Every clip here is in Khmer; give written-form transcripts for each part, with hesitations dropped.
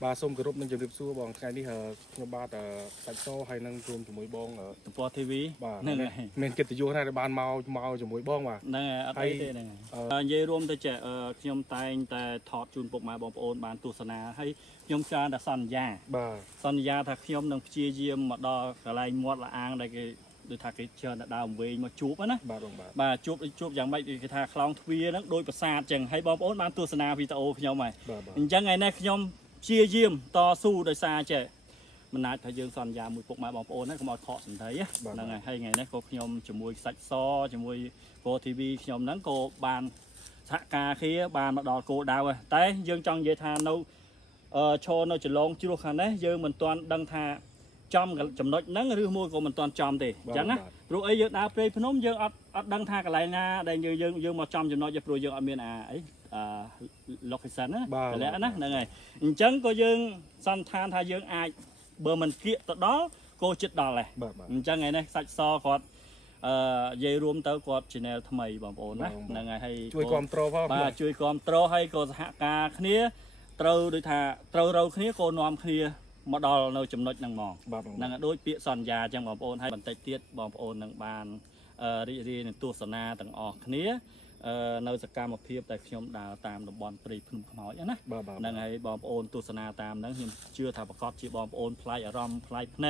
bà xong cái rộp nâng chụp xua bằng cái đi hờ nó ba tờ sạch so hay nâng rôm cho mỗi bong ở tập po TV bà này nên kết tự vô này ban mau cho mỗi bong mà này ở đây thế này dây rôm tới trẻ nhom tayแต่ถอดจูนปกมาบองโอนบานตุสนาให้ยมการแต่สัญญา bà สัญญาถ้ายมนังเชียเยี่ยมมาดอกอะไรมวดละอ้างได้ก็โดยถ้าเกิดเชิญดาวเวมาจูบนะ bà đồng bà มาจูบอย่างไม่คือถ้าคลองทวีนั้นโดยประสาทจังให้บองโอนบานตุสนาพิตาโอขยมใหม่ bà จังไงนะขยมเชียเยี่ยมต่อสู้โดยซาเจมันน่าจะยังสัญญามือปกมาบองโอนนะก็มาขอสัญญานั่งไงให้ไงนะก็ขยมจมูกสักซอจมูกโกทีวีขยมนั้นก็บานสกาขี้บานมาดอกโกดาวแต่ยังจังเยธาโนโชว์โนจะลงจุลคันนะยังมันตอนดังท่าจอมกับจำนวนนั้นหรือมัวก็มันตอนจอมตีจังนะรู้ไอ้ยังดาวเปรย์พนมยังอัดดังท่ากับไรนะได้ยังมาจอมจำนวนจะโปรยังอเมียนไอ้ล็อกสันนะแล้วนะนั่งไงจังก็ยังสันทานท่ายังไอเบอร์มันเกลี่ยต่อđó cô chết đòn nàyจังไงนะสักซอก่อนเยี่ยรวมเต้ากอดชแนลทำไมบางโอนนะนั่งไงให้ช่วยความโตพ่อมาช่วยความโตให้ก็สหการเนี้ยเต้าโดยท่าเต้าเราเนี้ยก็นอมเนี้ยมาดอลในจำนวนนังมองนั่งโดยเปียสัญญาจังบางโอนให้บันเทิดบางโอนนังบานรีนตัวสนาต่างออกเนี้ยในสกามาเพียบแต่ขยมดาวตามบอลปรีพนุ่มขมอยนะนั่งไงบอลโอนตัวสนาตามนั้นเห็นเชื่อถ้าประกอบจีบอลโอนพลายอารมณ์พลายเพน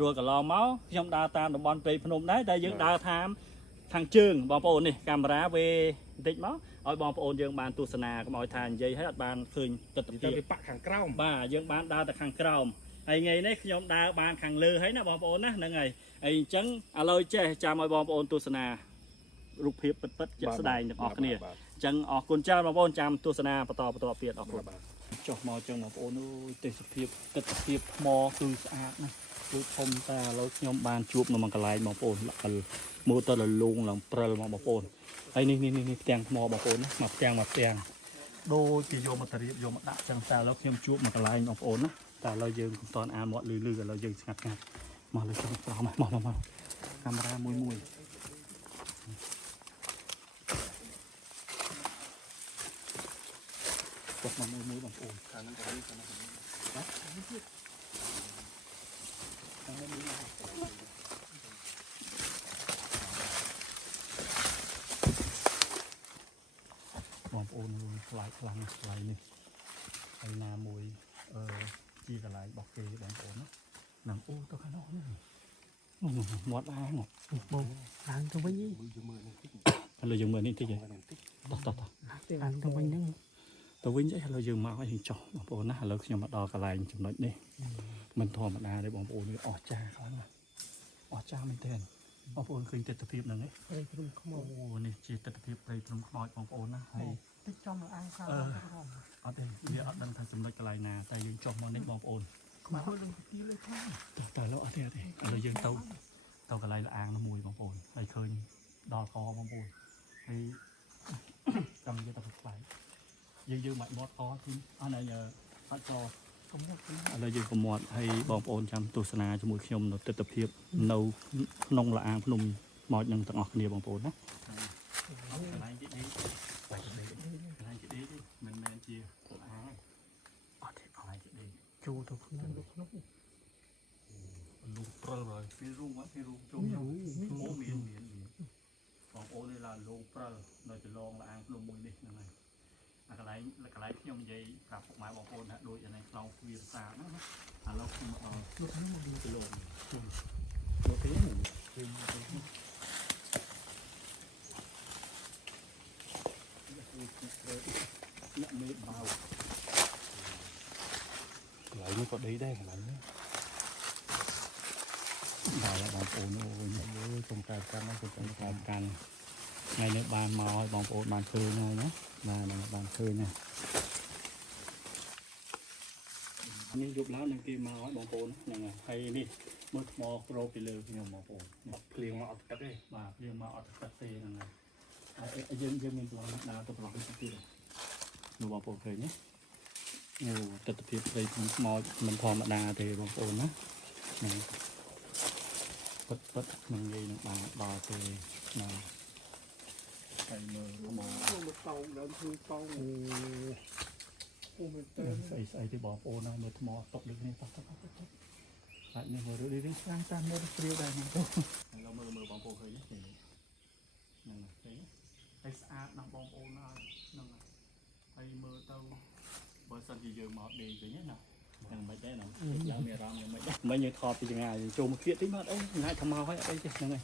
รัวกับลอเมาส์ขยมดาวตามบอลปรีพนุ่มได้แต่ยังดาวทามทางจึงบอลโอนนี่การราเวติดมั้งเอาบอลโอนยังบานตัวสนาก็มอยทานยัยให้บานคืนตัดตีปะขังเกล้าบ้ายังบานดาวแต่ขังเกล้าไอ้ไงเนี่ยขยมดาวบานขังเลือให้นะบอลโอนนะนั่งไงไอ้จังอะไรเจ๊จำเอาบอลโอนตัวสนารูปเพียบเปิดจะแสดงออกเนี่ยจังออกคนเจ้ามาป้อนจำตัวสนาประตอเปลี่ยนออกคนจอกมอจังมาป้อนเตะสเปียบเตะสเปียบมอคือสะอาดนะคือพมตาเรายอมบานจูบนมันกระไรมาป้อนหลักมือตะลุงหลังเปรลมาป้อนไอ้นี่แตงมอมาป้อนนะมาแตงโดยที่โยมมาตรีโยมมาดักจังตาแล้วยอมจูบมันกระไรมาป้อนนะแต่เรายืนตอนอ่านหมดลือเรายืนสงัดงัดมาเลยจังเรามาคาเมรามวยกดมามือบางโอนทางนั้นตรงนี้ทางนั้นนะบางโอนหลายพลังหลายนี่ไอ้นามวยจีกับหลายบอกเกย์บางโอนนะหนังโอ้ตัวข้างนอกนี่หมดล้างหมดล้างตัวนี้เลยยังเหมือนนี่ที่ไหนต่อล้างตัวนี้ตัววิ่งใช่เรายืมมาให้ถึงจอบางโอนนะเราขยำมาดอกอะไรจำนวนนี่มันทอมาได้เลยบางโอนนี่ออกจ้าเขาแล้วออกจ้าไม่เต้นบางโอนเคยติดตะเพียบหนึ่งไงโอ้นี่จีติดตะเพียบไปตรงขโมยบางโอนนะให้ติดจอมหรืออ้างข้าวเอาเดี๋ยวดันทางจำนวนกลายนาแต่ยังจอมมันในบางโอนมาพูดเรื่องที่เลยค่ะแต่แล้วเอาเดี๋ยวเรายังเตากระไรละอ่างน้ำมวยบางโอนให้เคยดอกคอบางโอนให้จำยังตะกุกไปยืมใหม่มอดคอที่อันไหนอัดจออะไรยืมขมวดให้บองโอนจำตุสนาจมูกขยมติดตะเพียบเนานงละอ่างพนมมอดยังต่างออกเนี่ยบองโอนนะอะไรจีดีอะไรจีดีมันแมนจีอะไรจีดีจูตัวนั้นลูกเปล่าเลยพี่รุ่งวะพี่รุ่งจุ่มโอ้เมียนบองโอนนี่ละลูกเปล่าเราจะลองละอ่างพนมมือนี่ยังไงอะไรที่ยมยัยปรับหมายบอกโอนฮะโดยในเราวีรสานะเราคุมลูกนี้มันดีไปลงลูกนี้เนี่ยเมฆเบาไหลนี่ก็ดีได้ไหลนี่ได้แล้วบางโอนโอ้ยตรงกลางกันนะตรงกลางกันในเนื้อบานมาบางโอนบานคืนไงนะมาบางคืนเนี่ยนี่ยุบแล้วนั่งกินมาบางโอนยังไงให้นี่มืดมอโปรไปเลยพี่น้องบางโอนเพลียงมาอัดกันได้มาเรียงมาอัดกันเตะยังไงยังมีตัวดาวตัวปลอกที่ติดดูบางโอนเคยเนี่ยตัดเพียบเลยมันพอมาดาเตะบางโอนนะปัดมันยีนบาเตะมาไปมือมาเตาเดินคือเตา ស្អីទៅបងប្អូនមើលថ្មតកដូចនេះតោះអាចនេះមើលដូចនេះស្អាតតាមមើលព្រាវដែរមកទៅเราមើលបងប្អូនឃើញហ្នឹងហ្នឹងហើយស្អាតណាស់បងប្អូនហ្នឹងហើយមើលទៅបើសិនជាយើងមកដេកវិញណាយ៉ាងមិនដែរណាឡើងមានអារម្មណ៍យ៉ាងមិនដែរមិនយើងថតពីចម្ងាយចូលមកគៀកតិចមកអីថ្ងៃថ្មមកហើយអីទេហ្នឹងហើយ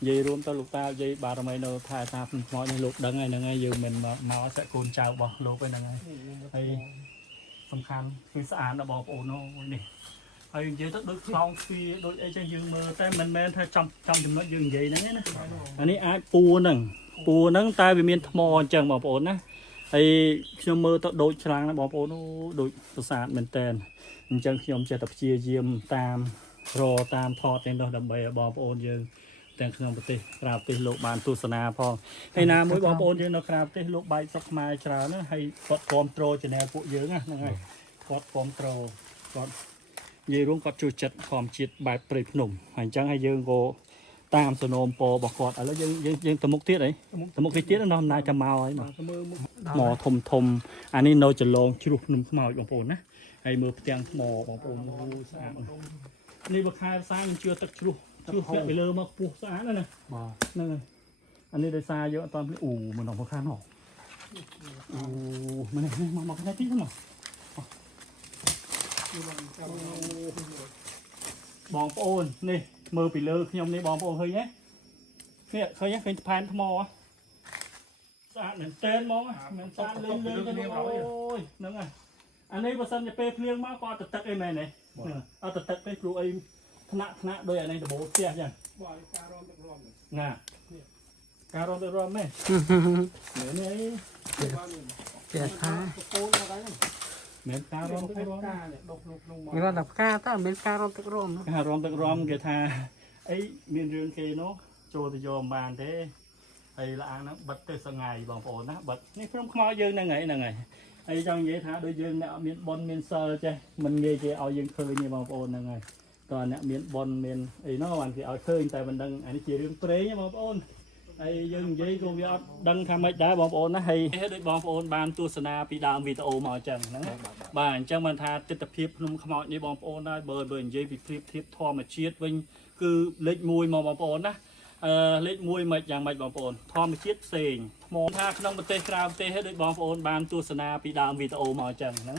និយាយរួមទៅលោកតានិយាយបារមីនៅថែតាភ្នំថ្មនេះលោកដឹងហើយហ្នឹងហើយយើងមិនមកសាក់កូនចៅរបស់លោកហ្នឹងហើយហើយសំខាន់គឺស្អាតដល់បងប្អូននេះហើយនិយាយទៅដូចខ្លោងទ្វារដូចអីចឹងយើងមើលតែមិនមែនថាចំចំណុចយើងនិយាយហ្នឹងណាអានេះអាចពួរហ្នឹងតែវាមានថ្មអញ្ចឹងបងប្អូនណាហើយខ្ញុំមើលទៅដូចឆ្លាំងណាបងប្អូនដូចប្រសាទមែនតែនអញ្ចឹងខ្ញុំចេះតែព្យាយាមតាមថតទាំងនោះដើម្បីឲ្យបងប្អូនយើងទាំងក្នុងប្រទេសក្រៅប្រទេសលោកបានទស្សនាផងហើយណាមួយបងប្អូនយើងនៅក្រៅប្រទេសលោកបែកស្រុកខ្មែរច្រើនណាហើយគាត់គ្រប់គ្រង channel ពួកយើងហ្នឹងហើយគាត់គ្រប់គ្រងគាត់និយាយរួមគាត់ជួយចិត្តធម្មជាតិបែបព្រៃភ្នំហើយអញ្ចឹងហើយយើងក៏តាមសំណូមពររបស់គាត់ឥឡូវយើងទៅមុខទៀតអីទៅមុខទៀតនោះអំណាចតែមកហើយមកធំអានេះនៅចន្លងជ្រោះភ្នំខ្មោចបងប្អូនណាហើយមើលផ្ទាំងថ្មបងប្អូនស្អាតនេះបើខែផ្សាយមិនជឿទឹកជ្រោះពាក់ពីលើមកខ្ពស់ស្អាតណាស់បាទហ្នឹងហើយអានេះដោយសារយើងអត់តាន់អូមិនដល់ខាងនោះអូមិននេះមកផ្នែកទីហ្នឹងបងប្អូននេះមើលពីលើខ្ញុំនេះបងប្អូនឃើញទេនេះឃើញផែនថ្មស្អាតមែនតើហ្មងមិនស្អាតលេងទៅអូយហ្នឹងហើយអានេះបើសិនជាពេលភ្លៀងមកក៏ទឹកអីមែនទេអត់ទឹកទេព្រោះអីថ្នាក់ដោយអានេះដបូលផ្ទះចឹងបាទការរំទឹករំណាការរំទឹករំមែននេះចេះថាពូនមកហើយមានការរំទឹករំដុសលោកក្នុងមកមានតែផ្កាតើមានការរំទឹករំការរំទឹករំគេថាអីមានរឿងគេនោះចូលទៅយកបានទេហើយឡាអាងហ្នឹងបិទទៅសងៃបងប្អូនណាបិទនេះព្រមខ្មោចយើងហ្នឹងហើយហើយចង់និយាយថាដូចយើងអ្នកមានប៉ុនមានសិលចេះមិនងាយគេឲ្យយើងឃើញទេបងប្អូនហ្នឹងហើយតើអ្នកមានប៉ុនមានអីនោះបានគេឲ្យឃើញតែមិនដឹងអានេះជារឿងព្រេងបងប្អូនហើយយើងនិយាយក៏វាអត់ដឹងថាម៉េចដែរបងប្អូនណាហើយដូចបងប្អូនបានទស្សនាពីដើមវីដេអូមកអញ្ចឹងហ្នឹងបាទអញ្ចឹងបានថាទស្សនវិជ្ជាភ្នំខ្មោចនេះបងប្អូនដែរបើនិយាយពីប្រៀបធៀបធម្មជាតិវិញគឺលេខ1មកបងប្អូនណាលេខ1មិនយ៉ាងម៉េចបងប្អូនធម្មជាតិផ្សេងថ្មថាក្នុងប្រទេសក្រៅប្រទេសឲ្យដូចបងប្អូនបានទស្សនាពីដើមវីដេអូមកអញ្ចឹងហ្នឹង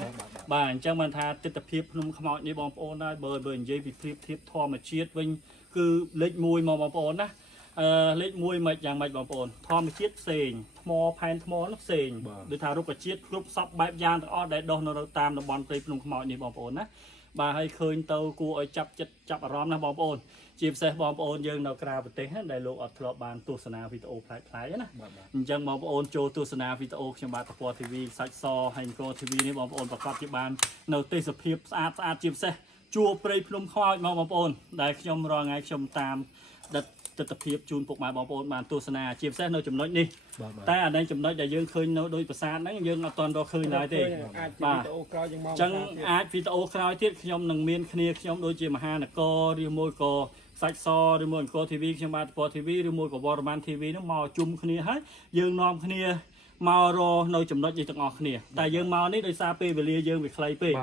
បាទអញ្ចឹងបានថាទស្សនវិជ្ជាភ្នំខ្មោចនេះបងប្អូនដែរបើនិយាយពីប្រៀបធៀបធម្មជាតិវិញគឺលេខ1មកបងប្អូនណាលេខ1មិនយ៉ាងម៉េចបងប្អូនធម្មជាតិផ្សេងថ្មផែនថ្មនោះផ្សេងដូចថារុក្ខជាតិគ្រប់សពបែបយ៉ាងទាំងអស់ដែលដុះនៅតាមតំបន់ព្រៃភ្នំខ្មោចនេះបងប្អូនណាបាទហើយឃើញទៅគួរឲ្យចាប់ចិត្តចាប់អារម្មណ៍ណាបងប្អូនជាពិសេសបងប្អូនយើងនៅក្រៅប្រទេសដែលលោកអត់ធ្លាប់បានទស្សនាវីដេអូប្លែកៗណាអញ្ចឹងបងប្អូនចូលទស្សនាវីដេអូខ្ញុំបាទតពត TV សាច់សហើយអង្គរ TV នេះបងប្អូនប្រកាសជាបាននៅទេសភាពស្អាតជាពិសេសជួរព្រៃភ្នំខ្មោចមកបងប្អូនដែលខ្ញុំរាល់ថ្ងៃខ្ញុំតាមដិតទស្សនភាពជូនពុកម៉ែបងប្អូនបានទស្សនាជាពិសេសនៅចំណុចនេះតែអានេះចំណុចដែលយើងឃើញនៅដោយប្រាសាទហ្នឹងយើងអត់ទាន់រកឃើញឡើយទេបាទអញ្ចឹងអាចវីដេអូក្រោយទៀតខ្ញុំនឹងមានគ្នាខ្ញុំដូចជាមហានគរឬមួយក៏សាច់សឬមួយអង្គរ TV ខ្ញុំបាទពត TV ឬមួយក៏វត្តមាន TV ហ្នឹងមកជុំគ្នាហើយយើងនាំគ្នាមករនៅចំណុចនេះទាំងអស់គ្នាតែយើងមកនេះដោយសារពេលវេលាយើងវាខ្លីពេក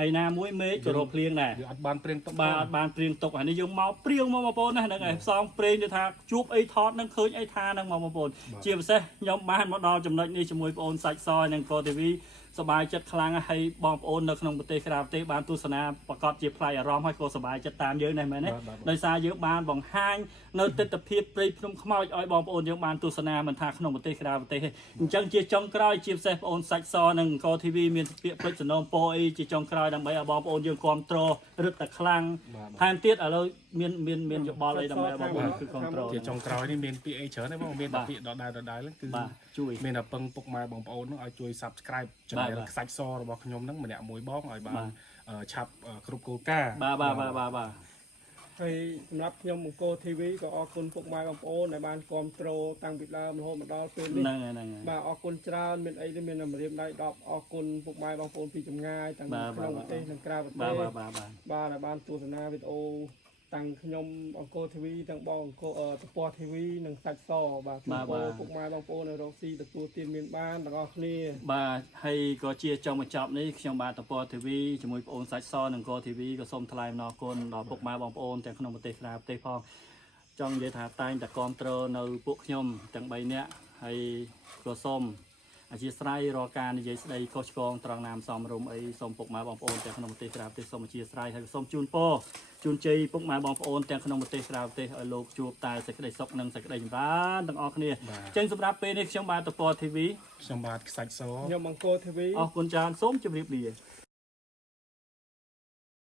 ហើយណាមួយមេឃក៏រកភ្លៀងដែរអត់បានព្រៀងទុកបាទអត់បានព្រៀងទុកហើយនេះយើងមកព្រៀងមកបងប្អូនណាហ្នឹងហើយផ្សងព្រៀងទៅថាជួបអីថតនឹងឃើញអីថាហ្នឹងមកបងប្អូនជាពិសេសខ្ញុំបានមកដល់ចំណុចនេះជាមួយបងប្អូនសាច់សនិងអង្គរ TV សប្បាយចិត្តខ្លាំងហើយបងប្អូននៅក្នុងប្រទេសក្រៅប្រទេសបានទស្សនាប្រកបជាផ្លៃអារម្មណ៍ហើយក៏សប្បាយចិត្តតាមយើងដែរមែនទេដោយសារយើងបានបង្ហាញនៅទស្សនវិជ្ជាព្រៃភ្នំខ្មោចឲ្យបងប្អូនយើងបានទស្សនាមិនថាក្នុងប្រទេសក្រៅប្រទេសទេអញ្ចឹងជាចុងក្រោយជាពិសេសបងប្អូនសាច់សនិងអង្គរ TV មានពាក្យពេចន៍សំណូមពរអីជាចុងក្រោយដើម្បីឲ្យបងប្អូនយើងគ្រប់គ្រងរឹតតែខ្លាំងថែមទៀតឥឡូវមានយោបល់អីដើម្បីបងប្អូនគឺគ្រប់គ្រងជាចុងក្រោយនេះមានពាក្យអីច្រើនទេបងមានតែពាក្យដដែលគឺជួយមានតែពឹងពុកម៉ែបងប្អូននោះឲ្យជួយ Subscribe ចំណែកខ្សាច់សរបស់ខ្ញុំហ្នឹងម្នាក់មួយបងឲ្យបានឆាប់គ្រប់គោលការណ៍បាទហើយសម្រាប់ខ្ញុំអង្គរ TV ក៏អរគុណពុកម៉ែបងប្អូនដែលបានគ្រប់គ្រងតាំងពីដើមរហូតមកដល់ពេលនេះហ្នឹងបាទអរគុណច្រើនមានអីទេមានតែម្រាមដៃ10អរគុណពុកម៉ែបងប្អូនពីចម្ងាយទាំងក្នុងប្រទេសនិងក្រៅប្រទេសបាទដែលបានទស្សនាវីដេអូ តាំងខ្ញុំអង្គរ TV ទាំងបងអង្គរតព TV និងសាច់សបាទពុកម៉ែបងប្អូននៅរកស៊ីទទួលទានមានបានទាំងអស់គ្នា បាទហើយក៏ជាចុងបញ្ចប់នេះខ្ញុំបាទតព TV ជាមួយបងអូនសាច់សនិងក TV ក៏សូមថ្លែងអំណរគុណដល់ពុកម៉ែបងប្អូនទាំងក្នុងប្រទេសក្រៅប្រទេសផងចង់និយាយថាតែងតែគាំទ្រនៅពួកខ្ញុំទាំង3នាក់ហើយក៏សូមអធិស្ឋានរាល់ការនិយាយស្ដីខុសឆ្គងត្រង់ណាមសំរុំអីសូមពុកម៉ែបងប្អូនទាំងក្នុងប្រទេសក្រៅប្រទេសសូមអធិស្ឋានហើយសូមជូនពរជូនជ័យពុកម៉ែបងប្អូនទាំងក្នុងប្រទេសក្រៅប្រទេសឲ្យលោកជួបតែសេចក្តីសុខនិងសេចក្តីចម្រើនទាំងអស់គ្នាចឹងសម្រាប់ពេលនេះខ្ញុំបាទតព TV ខ្ញុំបាទខ្សាច់ស ខ្ញុំអង្គរ TV អរគុណច្រើនសូមជម្រាបលា